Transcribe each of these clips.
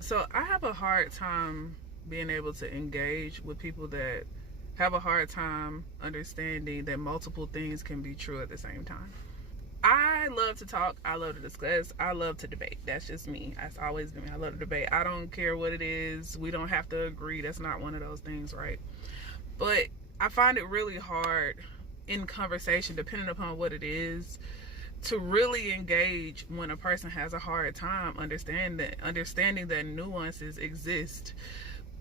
So I have a hard time being able to engage with people that have a hard time understanding that multiple things can be true at the same time. I love to talk. I love to discuss. I love to debate. That's just me. That's always been me. I love to debate. I don't care what it is. We don't have to agree. That's not one of those things, right? But I find it really hard in conversation, depending upon what it is, to really engage when a person has a hard time understanding that nuances exist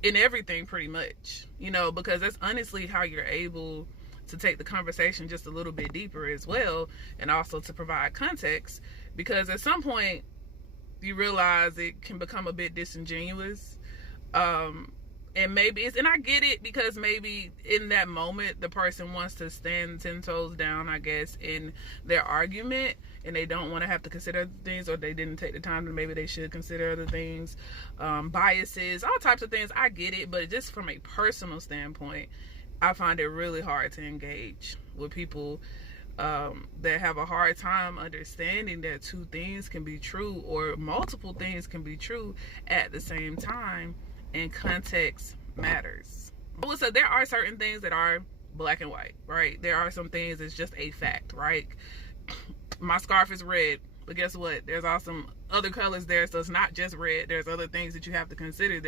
in everything pretty much, because that's honestly how you're able to take the conversation just a little bit deeper as well, and also to provide context, because at some point you realize it can become a bit disingenuous. And maybe and I get it, because maybe in that moment the person wants to stand 10 toes down, I guess, in their argument, and they don't want to have to consider things, or they didn't take the time to maybe they should consider other things, biases, all types of things. I get it, but just from a personal standpoint, I find it really hard to engage with people that have a hard time understanding that two things can be true, or multiple things can be true at the same time, and context matters. So there are certain things that are black and white, right? There are some things that's just a fact, right? My scarf is red, but guess what? There's also some other colors there, so it's not just red. There's other things that you have to consider.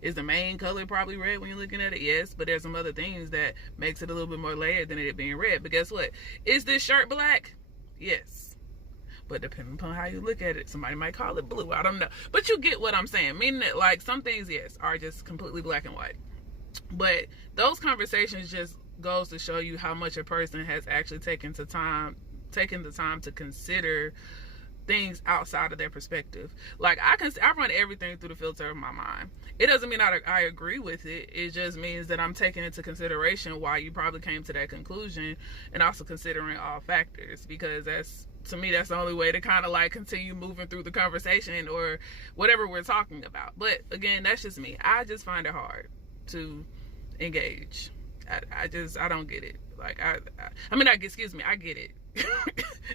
Is the main color probably red when you're looking at it? Yes, but there's some other things that makes it a little bit more layered than it being red. But guess what? Is this shirt black? Yes. But depending upon how you look at it, somebody might call it blue. I don't know. But you get what I'm saying. Meaning that, like, some things, yes, are just completely black and white. But those conversations just goes to show you how much a person has actually taken the time to consider things outside of their perspective. Like, I run everything through the filter of my mind. It doesn't mean I agree with it. It just means that I'm taking into consideration why you probably came to that conclusion, and also considering all factors, because to me, that's the only way to kind of like continue moving through the conversation or whatever we're talking about. But again, that's just me. I just find it hard to engage. I don't get it. Like, I get it.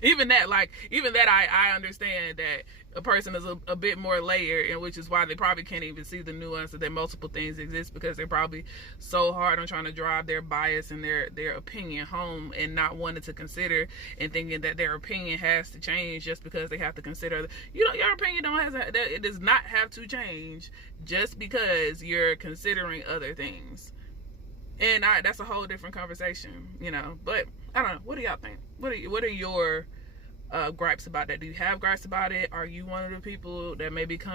even that I understand that a person is a bit more layered, and which is why they probably can't even see the nuance that multiple things exist, because they're probably so hard on trying to drive their bias and their opinion home, and not wanting to consider, and thinking that their opinion has to change just because they have to consider. Your opinion it does not have to change just because you're considering other things. And that's a whole different conversation, But I don't know. What do y'all think? What are your gripes about that? Do you have gripes about it? Are you one of the people that maybe come